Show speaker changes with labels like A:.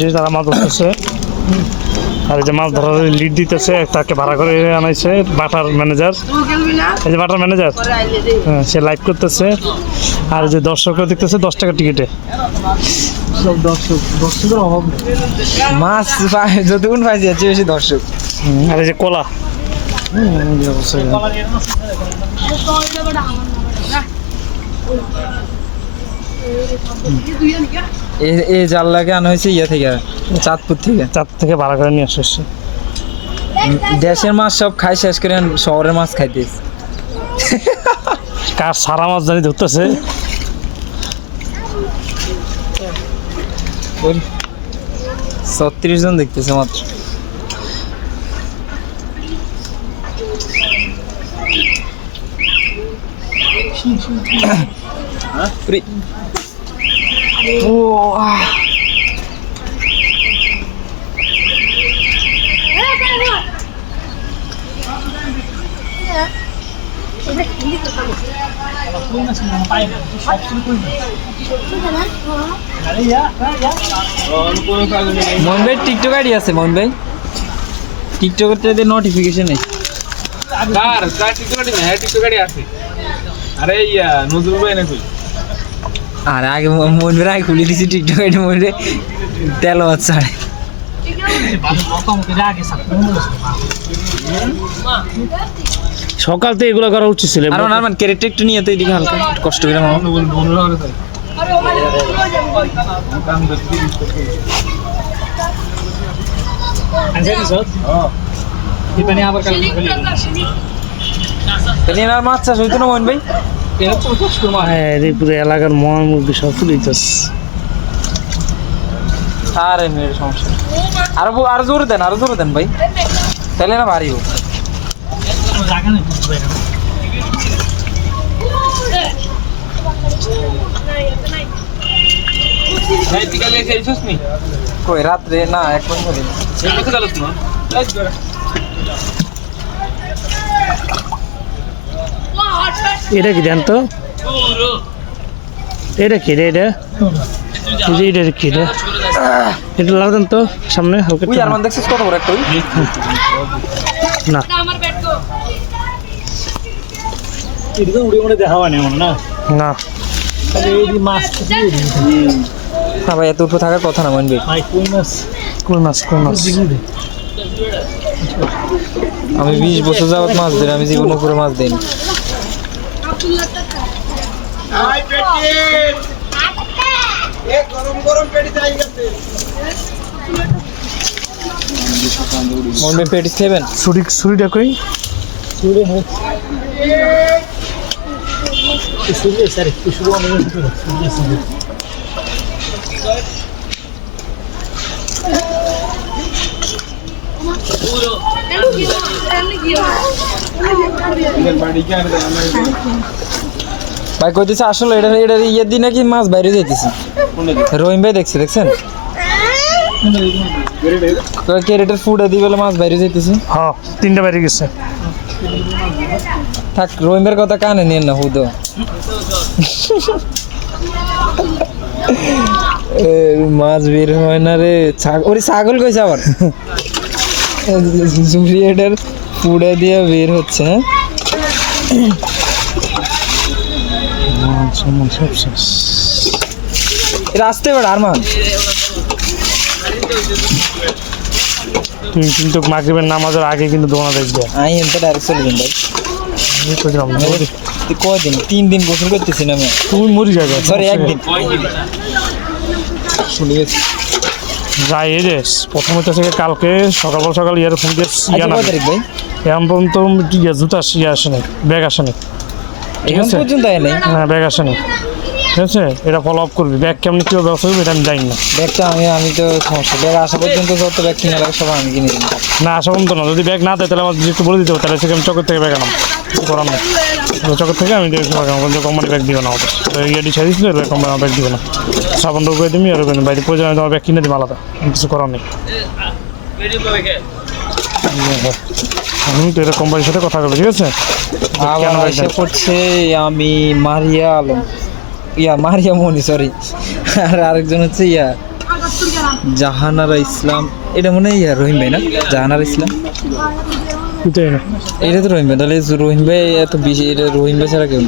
A: যে তারা মাছ ধরতেছে আর এই যে মাছ ধরার লিড দিতেছে তাকে ভাড়া করে আনাইছে বাটার ম্যানেজার এই যে বাটার ম্যানেজার হ্যাঁ, সে লাইভ করতেছে। আর যে দর্শকরা দেখতেছে দশ টাকা টিকিটে
B: সব দর্শক দর্শকের অভাব মাছ যতক্ষণ পাইছি এর চেয়ে বেশি দর্শক।
A: আর এই যে কলা।
B: এ- এই জাল্লাকে আনা হয়েছে ইয়ে থেকে চাঁদপুর থেকে।
A: চার থেকে ভাড়া করে নিয়ে আসছে
B: দেশের মাছ সব খাই শেষ করে শহরের মাছ খাইতেছে
A: কার সারা মাছ জানি ধরতেছে।
B: ছত্রিশ জন দেখতেছে মাত্র। মোহন ভাই টিকটক আইডি আছে মোহন ভাই টিকটকের নোটিফিকেশন নেই।
C: কার? হ্যাঁ আছে। আরে ইয়া, নজরুল ভাই না
B: আর আগে মো- মোহন ভাই আগে খুলে দিছি টিকটক মোহন ভাই তেল হচ্ছে
A: সকাল থেকে এগুলো করা উচিত ছিল।
B: আর মান ক্যারেক্টার একটু নিয়ে তো এদিকে হালকা কষ্ট করে তাহলে আর মাছ চাষ হইতো না মোহন ভাই?
A: হ্যাঁ এই পুরো এলাকার মহা মুরগি সব তুলিতেছে
B: আরে মেয়ের সমস্যা। আরও বো- আরও জোরে দেন আরও জোরে দেন ভাই। তাহলে না ভারী হোক কই রাত্রে না এক মিনিট হলি
C: এই কথা জানাস না এই জোরে।
A: এটা কি জানতো এটা কি রে এটা? এই যে এটা কি রে? এটা লাগতেন তো সামনে হালকা
B: তুই আর মান দেখছিস কত বড় একটা
A: না।
D: হয়
B: ভাই এত উপরে থাকার কথা না
D: কই মাছ?
A: কোন মাছ কোন মাছ?
B: আমি বিশ বছর যাবত মাছ ধরি আমি জীবন উপরে মাছ দিই খাবেন
A: ছুরি ছুরিটা কই?
D: হয় স্যার শুরু অনেক সুরে সুরে
C: বাড়ি কে আর দেয় আমরা
B: ভাই কইতেছে আসলে এটা এটা ইয়ের দিন নাকি মাছ বাইরে যাইতেছি? রহিম ভাই দেখছে দেখছেন? ক্যারেটের ফুড দি বলে মাছ বাইরে যাইতেছে?
A: হ্যাঁ তিনটা বাইরে গেছে।
B: থাক রহিম ভাইয়ের কথা কানে নিয়ে না হুদ। মাছ বের হয় না রে। ছাগল ওরে ছাগল কইছে আবার। জুলিয়েটের পুড়ে দিয়ে বের হচ্ছে। হ্যাঁ আসতে পারে আরমান।
A: তুমি কিন্তু মাগরিবের নামাজের আগে কিন্তু দোকানা দেখবে।
B: আমি এনতে ডাইরেক্ট চলে যাই ভাই।
A: আমি কইলাম
B: তুই কয়দিন? তিন দিন গোসল করতেছি না আমি?
A: তুমি মরি যাবে
B: সরি একদিন। শুনে গেছি।
A: যাই যে প্রথম হচ্ছে কালকে সকাল সকাল ইয়ার ফোন দিয়ে না
B: কয় তারিখ ভাই?
A: এখন পর্যন্ত জুতা ইয়া আসেনি ব্যাগ আসেনি ঠিক আছে?
B: পর্যন্ত আয় নাই?
A: হ্যাঁ ব্যাগ আসেনি ঠিক আছে? এটা ফলো আপ করবি। ব্যাগ কেমনি কীভাবে ব্যবস্থা করবি এটা আমি জানি না।
B: ব্যাগটা আমি আমি তো সমস্যা। ব্যাগ আসা পর্যন্ত যত ব্যাগ কিনে লাগে সব আমি কিনে দিই।
A: না আসা পর্যন্ত না। যদি ব্যাগ না দেয় তাহলে আমার একটু বলে দিতে হবে। তাহলে থেকে আমি চকের থেকে ব্যাগ আনাম করার নেই চকের থেকে আমি ব্যাগ কোম্পানি ব্যাগ দিবে না আমাদের ইয়েটি ছেড়ে দিচ্ছিল কোম্পানি ব্যাগ দিবে না। সাবান করে দিবি আর বাইরে প্রয়োজন হয় তোমার ব্যাগ কিনে দিবি আলাদা। কিছু করার নেই। আমি তো এটা কোম্পানির সাথে কথা বলব ঠিক আছে?
B: আবার এসে পড়ছে আমি মারিয়া আলম। ইয়া মারিয়া মনি সরি আর আরেকজন হচ্ছে ইয়া জাহানারা ইসলাম। এটা মনে হয় ইয়া রহিম ভাই না? জাহানারা ইসলাম। এটা তো রহিম ভাই তাহলে রহিম ভাই এত বেশি এটা রহিম ভাই ছাড়া কেউ।